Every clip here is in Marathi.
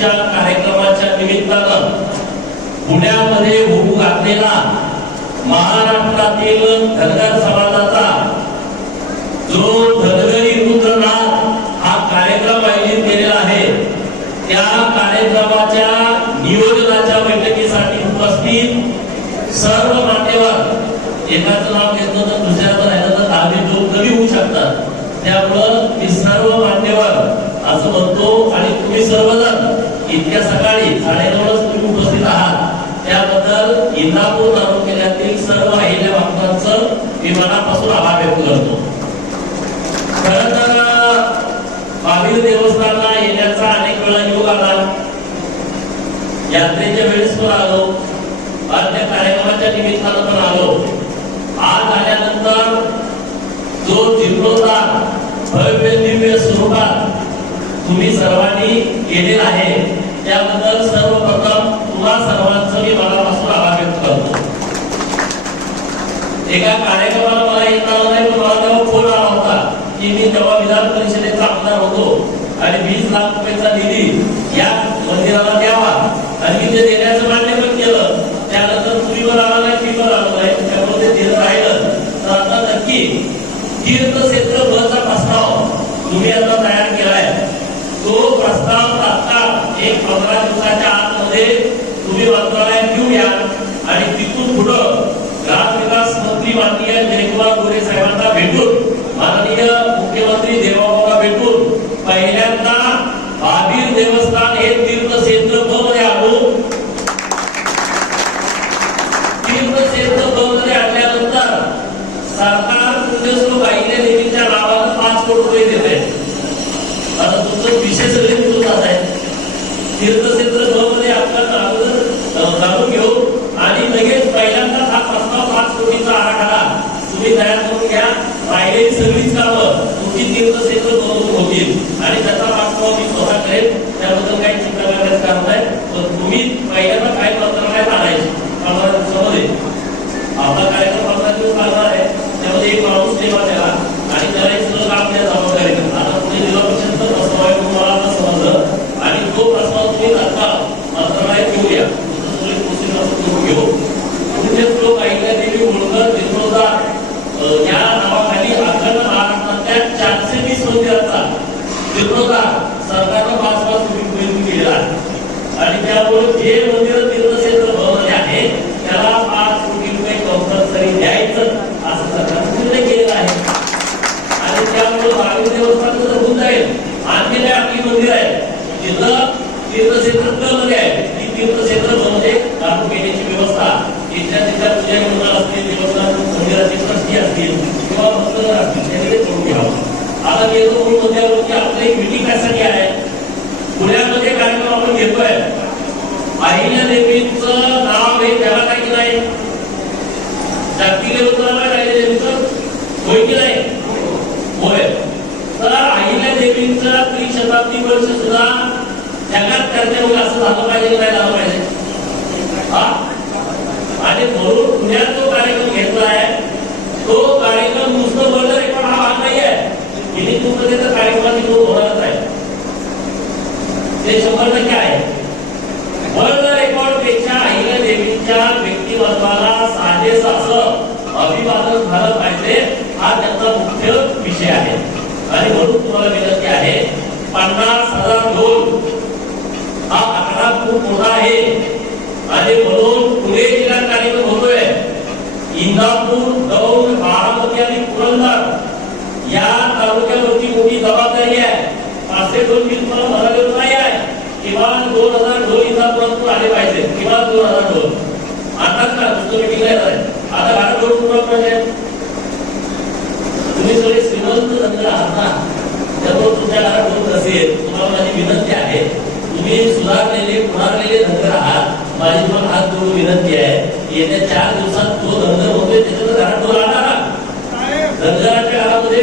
जयंतीच्या कार्यक्रमाच्या निमित्तानं पुण्यामध्ये होऊ घातलेला महाराष्ट्रातील धनगर समाजाचा जो धनगरी रुद्रनाथ हा कार्यक्रम आयोजित केलेला आहे त्या कार्यक्रमाच्या नियोजनाच्या बैठकीसाठी उपस्थित सर्व मान्यवर एकाचं नाव घेतलं तर दुसऱ्याचं राहिलं तर दहावी दोन कमी होऊ शकतात. त्यामुळं मी सर्व मान्यवर असं म्हणतो आणि तुम्ही सर्वजण सकाळी साडेनऊलाच तुम्ही उपस्थित आहात. त्याबद्दल इंदापूर तालुक्यातील सर्व अहिल्या भक्तांचं मी मनापासून आभार व्यक्त करतो. खर तर महावीर देवस्थानला येण्याचा अनेक वेळा योग आला. यात्रेच्या वेळेस पण आलो. आज त्या कार्यक्रमाच्या निमित्तानं पण आलो. आज आल्यानंतर जो जीर्णोद्धार भव्य दिव्य स्वरूपात तुम्ही सर्वांनी केलेला आहे त्याबद्दल सर्वप्रथम तुला सर्वांचं मी मनापासून आभार व्यक्त करतो. एका कार्यक्रमाला मला येता आलं नाही पण मला तेव्हा फोन आला होता की मी तेव्हा विधान परिषदेचा आमदार होतो आणि वीस लाख रुपयाचा निधी या मंदिराला द्यावा आणि मी ते देण्याचं मान्य पण केलं. त्यानंतर तुम्ही पण आला नाही मी पण आलो नाही. त्यामुळे ते दिलं राहिलं. तर आता नक्की तीर्थक्षेत्र बसचा प्रस्ताव तुम्ही आता तयार केलाय. तो प्रस्ताव एक पंधरा दिवसाच्या आतमध्ये तुम्ही मंत्रालयात घेऊन या आणि तिथून पुढं ग्रामविकास मंत्री माननीय जयकुमार गोरे साहेबांना भेटून माननीय मुख्यमंत्री देवाबाबा भेटून पहिल्यांदा महावीर देवस्थान हे तीर्थक्षेत्र ब मध्ये आणू तीर्थक्षेत्र ब मध्ये आणल्यानंतर सरकार पुण्यश्लोक आईल्या देवीच्या नावानं पाच कोटी रुपये देते आता तुमचं विषय सगळे निघून जात आहे तीर्थक्षेत्र ब मध्ये आपल्याला अगोदर अ, जाणून घेऊ आणि लगेच पहिल्यांदा हा प्रस्ताव पाच कोटीचा आराखडा तुम्ही तयार करून घ्या राहिलेली सगळीच कामं तुमची तीर्थक्षेत्र बरोबर होतील आणि त्याचा पाठपुरावा मी स्वतः करेन त्याबद्दल काही चिंता करण्याचं कारण नाही पण तुम्ही पहिल्यांदा काय मंत्रालयात आणायचे पंधरा दिवसामध्ये आपला कार्यक्रम पंधरा दिवस चालणार आहे त्यामध्ये एक माणूस सेवा द्यावा आणि त्याला एक सगळं काम द्या जबाबदारी आता पुढे जिल्हा परिषद प्रस्ताव आहे म्हणून मला आता समजलं आणि तो प्रस्ताव तुम्ही तात्काळ मंत्रालयात घेऊया तुमचं सगळी प्रोसिजर आपण करून घेऊ पुढचे लोक ऐकल्या देवी होळकर जीर्णोद्धार अ, या नावाखाली अखंड महाराष्ट्रातल्या चारशे वीस मंदिरांचा जीर्णोद्धार सरकारनं पाच पाच कोटी रुपये केलेला आहे आणि त्यामुळे जे मंदिर तीर्थक्षेत्र भवनले आहे त्याला पाच कोटी रुपये कंपल्सरी द्यायचं असं सरकारनं निर्णय केलेला आहे आणि त्यामुळे महावीर देवस्थान जर होऊन जाईल आणखी काही आपली मंदिर आहे जिथं तीर्थक्षेत्र क मध्ये आहे ती तीर्थक्षेत्र ब मध्ये लागू केल्याची व्यवस्था इथल्या तिथल्या पूजा मंडळ असतील देवस्थान मंदिराचे ट्रस्टी असतील किंवा भक्तगण असतील त्यांनी ते करून घ्यावं आता गेलो म्हणून मूळ की आपलं एक मिटिंग कशासाठी आहे. पुण्यामध्ये कार्यक्रम आपण घेतोय. अहिल्या देवीचं नाव हे त्याला काय की नाही जागतिक लोकांना अहिल्या देवीचं? होय की नाही? होय. तर अहिल्या देवींचा त्रिशताब्दी वर्ष सुद्धा जगात चर्चा होईल असं झालं पाहिजे की नाही झालं पाहिजे? हा? आणि म्हणून पुण्यात जो कार्यक्रम घेतला आहे तो कार्यक्रम नुसतं वर्ल्ड रेकॉर्ड हा भाग नाही आहे गिनीज बुकमध्ये तर कार्यक्रमाची नोंद होणारच आहे ते शंभर टक्के आहे वर्ल्ड रेकॉर्डपेक्षा अहिल्या देवीच्या व्यक्तिमत्वाला साजेस असं अभिवादन झालं पाहिजे हा त्यांचा मुख्य विषय आहे आणि म्हणून तुम्हाला विनंती आहे पन्नास हजार दोन हा आकडा खूप मोठा आहे आणि म्हणून पुणे जिल्हा कार्यक्रम होतोय इंदापूर दौंड बारामती आणि पुरंदर या तालुक्यावरती मोठी जबाबदारी आहे ढोल मी तुम्हाला म्हणालेलं नाही आहे. किमान दोन हजार ढोल इंदापुरातून आले पाहिजे. किमान दोन हजार ढोल. आता का? मिटिंग नाही आहे आता घरात ढोल कुठं पाहिजे तुम्ही सगळे श्रीमंत धंदे आहात ना. त्यामुळे तुमच्या घरात ढोल नसेल तुम्हाला माझी विनंती आहे. तुम्ही सुधारलेले पुढारलेले धंदे आहात. माझी तुम्हाला हात जोडून विनंती आहे येत्या चार दिवसात जो धंदा होतोय त्याच्यात घरात ढोल आणा ना धनगराच्या घरामध्ये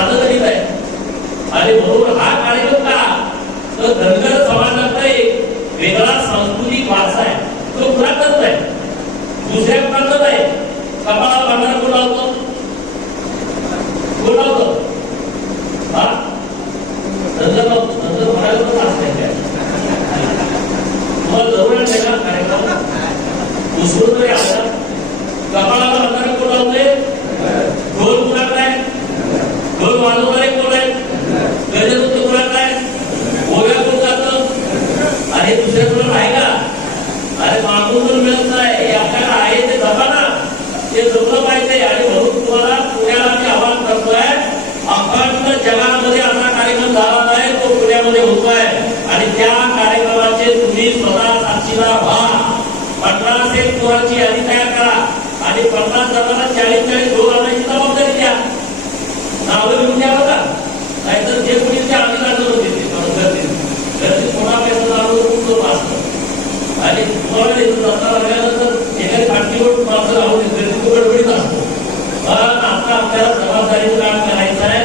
साधं गणित आहे आणि म्हणून हा कार्यक्रम का तर धनगर समाजाचा एक वेगळा सांस्कृतिक वारसा आहे. तो पुरातनच आहे दुसऱ्या पुरातन आहे कपाळा भंडारा कोण लावतो? कोण लावतो? हा? धनगर लावतो धनगर म्हणायला पण असं काय तुम्हाला जवळ आहे का कार्यक्रम? उसळून तरी आला कपाळाला भंडारा कोण लावतोय ढोल कुणाकडे आहे ढोल वाजवणारे कोण आहेत गजनृत्य कुणाकडे आहे ओव्या कोण जातं आणि दुसऱ्याकडून आहे का अरे मागून जर मिळत नाही हे आपल्याला आहे ते जपा ना ते जपलं पाहिजे आणि म्हणून तुम्हाला पुण्याला मी आवाहन करतोय अखंड जगामध्ये असा कार्यक्रम झाला नाही तो पुण्यामध्ये होतोय आणि त्या कार्यक्रमाचे तुम्ही स्वतः साक्षीदार व्हा पन्नास एक पोरांची यादी तयार करा. आणि पन्नास जणांना चाळीस चाळीस ढोल आणायची जबाबदारी द्या. नावं लिहून द्या बघा. नाहीतर जे कोणी ते आम्ही काढून देते. गर्दीत गर्दीत कोणा पैसा लागलो तो वाचतो आणि तुम्हाला इथं जाता लागल्यानंतर एखादी फाटकीवर माणसं लावून गर्दीत गडबडीत असतो. पण आता आपल्याला जबाबदारीचं काम करायचं आहे.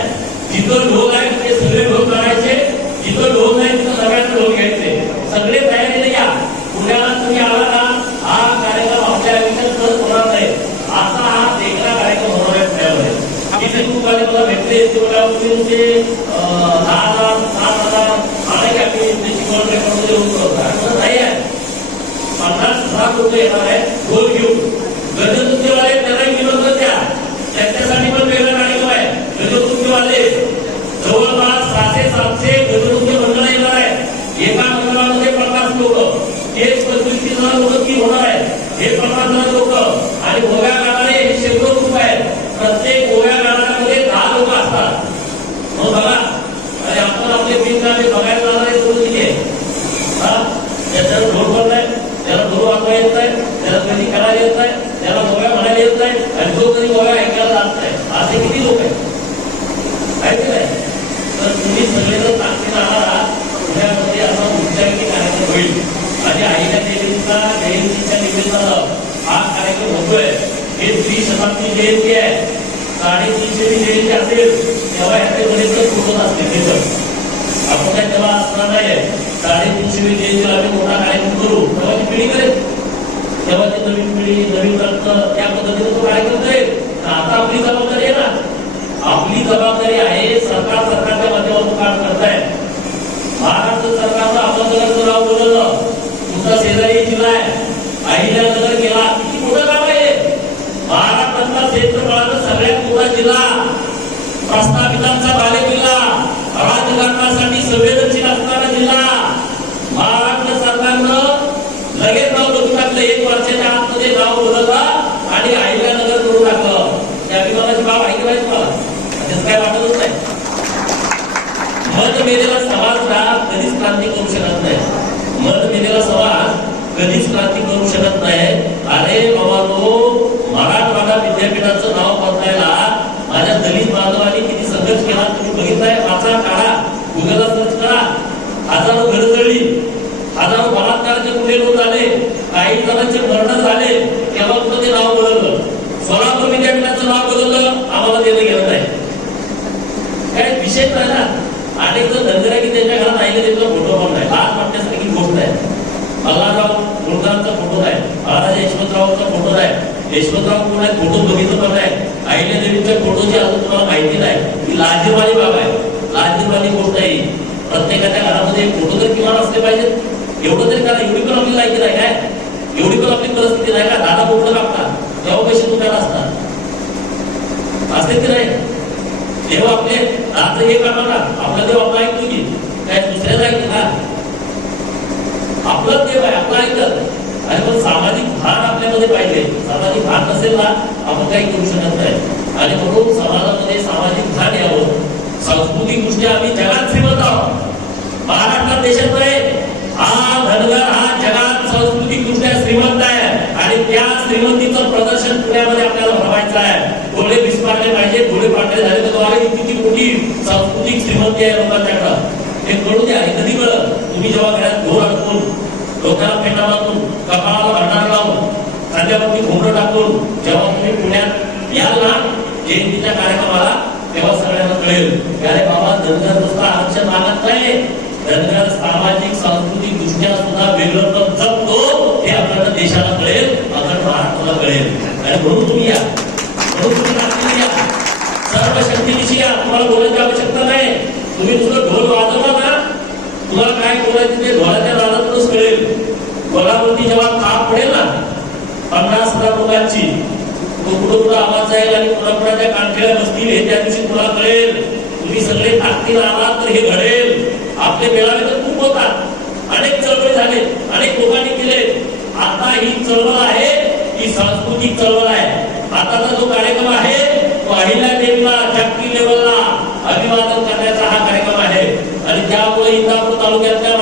जिथं लोक आहे ते सगळे ढोल करायचे जिथं ढोल नाही तिथं सगळ्यांना ढोल घ्यायचे सगळे तयारीने या पुण्याला तुम्ही आला ना हा कार्यक्रम आपल्या आयुष्यात परत होणार नाही असा हा वेगळा कार्यक्रम होणार आहे पुण्यामध्ये किती खूप आले मला भेटले ते मला तुम्ही ते अं, दहा हजार सात हजार आले की आम्ही ते शिकवण रेकॉर्डमध्ये होतो म्हणलं, नाही आहे पन्नास हजार रुपये येणार आहे ढोल घेऊन गजनृत्यवाले त्यांना विनोद द्या त्यांच्यासाठी पण वेगळा कार्यक्रम आहे गजनृत्यवाले जवळपास सहाशे सातशे गजनृत्य मंडळ येणार आहे एका मंडळामध्ये पन्नास लोक. हेच पंचवीस तीस हजार लोक की होणार आहे हे पन्नास हजार लोक. आणि गोव्या गाणारे हे शेकडो लोक आहेत. प्रत्येक गोव्या गाणाऱ्यामध्ये दहा लोक असतात. मग बघा आणि आपण आपले बिल गाणे बघायला जाणार आहे किती दिले हा? ज्याच्यावर ढोल पण त्याला ढोल वाजवा येत नाही. त्याला कधी करायला येत नाही. त्याला गोव्या म्हणायला येत नाही आणि जो कधी गोव्या ऐकायला जात नाही असे किती लोक आहेत आहे की नाही तर तुम्ही सगळे जर ताकदीनं आहात पुण्यामध्ये असा उच्चांकी कार्यक्रम होईल आणि आईच्या देवीचा जयंतीच्या निमित्तानं हा कार्यक्रम होतोय हे त्रिशताब्दी जयंती आहे साडेतीनशे जयंती असेल तेव्हा याचे बरेच फोटो असते तिथं आपण काय तेव्हा असणार नाही साडेतीनशे जयंतीला आम्ही मोठा कार्यक्रम करू. तेव्हा ती पिढी करेल. तेव्हा ती नवीन पिढी नवीन रक्त त्या पद्धतीने तो कार्यक्रम करेल. आता आपली जबाबदारी आहे ना. आपली जबाबदारी आहे सरकार सरकारच्या माध्यमातून काम करताय. महाराष्ट्र सरकारनं जर नाव बोलवलं. तुमचा शेजारी जिल्हा आहे. अहिल्यानगर गेला. किती मोठं काम आहे. महाराष्ट्रातला क्षेत्रफळाचा सगळ्यात मोठा जिल्हा. प्रस्थापितांचा बालेकिल्ला राजकारणासाठी संवेदनशील असणारा जिल्हा महाराष्ट्र सरकारनं लगेच नाव बदलून टाकलं एक वर्षाच्या आतमध्ये नाव बदललं आणि अहिल्यानगर करून टाकलं त्या अभिमानाची बाब आहे की नाही तुम्हाला त्याचं काय वाटतच नाही मतभेदेला समाज हा कधीच क्रांती करू शकत नाही मतभेदेला समाज कधीच क्रांती करू शकत नाही अरे बाबा तो मराठवाडा विद्यापीठाचं नाव बदलायला माझ्या दलित बांधवांनी किती संघर्ष केला तुम्ही बघितलाय वाचा काढा गुगलला सर्च करा हजारो घर जळली हजारो बलात्काराचे गुन्हे नोंद झाले काही जणांचे मरण झाले तेव्हा कुठं ते नाव बदललं सोलापूर विद्यापीठाचं नाव बदललं आम्हाला देणं घेणं नाही काय विषय नाही ना अनेक जण धंदे की त्यांच्या घरात आईने त्यांचा फोटो पण नाही लाज वाटण्यासारखी गोष्ट आहे मल्हारराव गुरुदारांचा फोटो आहे. महाराजा यशवंतरावचा फोटो आहे. यशवंतराव कोण आहे फोटो बघितलं पण नाही. आईने देवीच्या फोटोची अजून तुम्हाला माहिती नाही. ही लाजीरवाणी बाब आहे. लाजीरवाणी गोष्ट आहे प्रत्येकाच्या घरामध्ये फोटो तर किमान असले पाहिजेत. एवढं तरी करा एवढी पण आपली लायकी नाही काय? एवढी पण आपली परिस्थिती नाही का? दादा बोकडं कापतात तेव्हा पैसे दुकान असतात. असते की नाही? देव आपले रात्र हे कामाला. आपला देव आपला ऐकतो की काय दुसऱ्याला ऐकतो का? आपलं देव आहे आपला ऐकत आणि मग सामाजिक भान आपल्यामध्ये पाहिजे. सामाजिक भान नसेल ना आपण काही करू शकत नाही. आणि म्हणून समाजामध्ये सामाजिक भान यावं. सांस्कृतिक दृष्ट्या आम्ही जगात श्रीमंत आहोत. महाराष्ट्रात देशात नाही हा धनगर हा जगात सांस्कृतिक दृष्ट्या श्रीमंत आहे. आणि त्या श्रीमंतीचं प्रदर्शन पुण्यामध्ये आपल्याला भरवायचं आहे. डोळे विस्पारले पाहिजे डोळे पाडले झाले तर किती मोठी सांस्कृतिक श्रीमंती आहे लोकांच्याकडं. हे कळू द्या हे कधी कळत तुम्ही जेव्हा घरात घोर अडकून डोक्याला पेटा मारून कपाळाला भरणार लावून खांद्यावरती घोंगडं टाकून जेव्हा तुम्ही पुण्यात याल ना जयंतीच्या कार्यक्रमाला तेव्हा सगळ्यांना कळेल अरे बाबा धनगर नुसता आरक्षण मागत नाही धनगर सामाजिक सांस्कृतिक दृष्ट्या सुद्धा वेगळं जपतो हे आपल्याला देशाला कळेल अखंड महाराष्ट्राला कळेल. आणि म्हणून तुम्ही या. म्हणून तुम्ही या. सर्व शक्तीविषयी तुम्हाला बोलायची आवश्यकता नाही. तुम्ही नुसतं ढोल वाजवला ना तुम्हाला आपल्याला तिथे ते ढोलाच्या नादातूनच कळेल कोल्हापूरची जेव्हा ताप पडेल ना पन्नास हजार लोकांची तो कुठं कुठं आवाज जाईल आणि कोल्हापुराच्या कानखेड्या बसतील हे त्या दिवशी तुला कळेल. तुम्ही सगळे ताकदीला आलात तर हे घडेल. आपले मेळावे तर खूप होतात. अनेक चळवळ झाले अनेक लोकांनी केले. आता ही चळवळ आहे ही सांस्कृतिक चळवळ आहे. आताचा जो कार्यक्रम आहे तो अहिल्या देवीला जागतिक लेवलला अभिवादन करण्याचा हा कार्यक्रम आहे. आणि त्यामुळे इंदापूर तालुक्यातल्या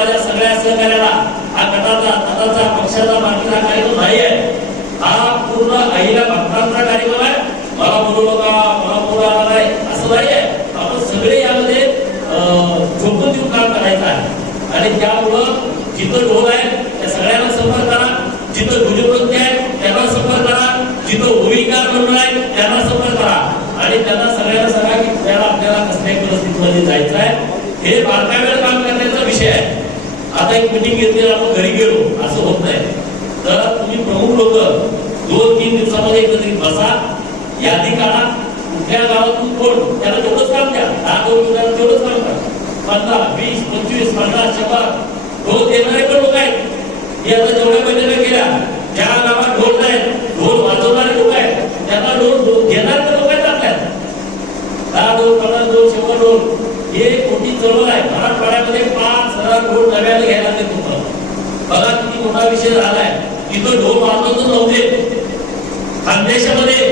सहकार्याला हा गटाचा गटाचा पक्षाचा बाकीचा कार्यक्रम नाही आहे. हा पूर्ण अहिल्या भक्तांचा कार्यक्रम आहे. मला बोलू नका मला बोलू आला नाही. असं नाही आहे. आपण सगळे यामध्ये झोपून देऊन काम करायचं आहे. आणि त्यामुळं जिथं ढोल आहे त्या सगळ्यांना संपर्क करा. जिथं भुजवृत्ती आहे त्यांना संपर्क करा. जिथं ओविकार मंडळ आहे त्यांना संपर्क करा. आणि त्यांना सगळ्यांना सांगा की आपल्याला आपल्याला कसल्या परिस्थितीमध्ये जायचं आहे हे बारकाव्यानं काम करण्याचा विषय आहे आता एक मिटिंग घेतली आपण घरी गेलो. असं होत नाही. तर तुम्ही प्रमुख लोक दोन तीन दिवसामध्ये एकत्रित बसा. यादी काढा. कुठल्या गावातून कोण त्याला तेवढंच काम द्या. दहा दोन मिनिटाला तेवढंच काम करा. पंधरा वीस पंचवीस पन्नास शंभर. ढोल देणारे पण लोक आहेत. हे आता जेवढ्या महिन्याला गेल्या ज्या गावात ढोल नाही ढोल वाजवणारे लोक आहेत त्यांना ढोल ढोल घेणारे पण लोक आहेत आपल्यात दहा ढोल पन्नास ढोल शंभर ढोल हे मोठी चळवळ आहे मराठवाड्यामध्ये पाच हजार ढोल नव्याने घ्यायला लागले तुम्हाला बघा किती मोठा विषय झालाय तिथं ढोल वाजवतच नव्हते खानदेशामध्ये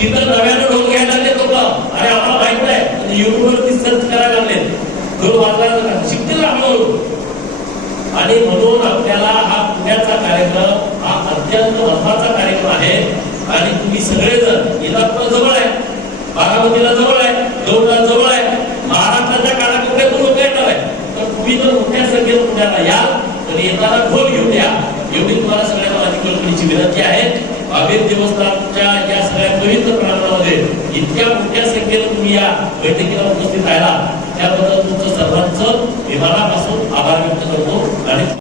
तिथं नव्यानं ढोल घ्यायला लागले लोक. अरे आम्हाला माहीत आहे युट्यूबवरती सर्च करायला लागले. ढोल वाजवायला शिकतील हळूहळू आणि म्हणून आपल्याला हा पुण्याचा कार्यक्रम हा अत्यंत महत्त्वाचा कार्यक्रम आहे. आणि तुम्ही सगळेजण इंदापूर जवळ आहे. बारामतीला जवळ आहे. दोनला जवळ आहे. महाराष्ट्राच्या कानाकोपऱ्यातून लोक येणार आहे तर तुम्ही जर मोठ्या संख्येनं पुण्याला या तर येताना ढोल घेऊन या. एवढी तुम्हाला सगळ्यांना माझी कल्पनेची विनंती आहे. अभेद देवस्थानच्या या सगळ्या पवित्र प्रांतामध्ये इतक्या मोठ्या संख्येनं तुम्ही या बैठकीला उपस्थित राहिला त्याबद्दल तुमचं सर्वांचं विमानापासून आभार व्यक्त करतो. आणि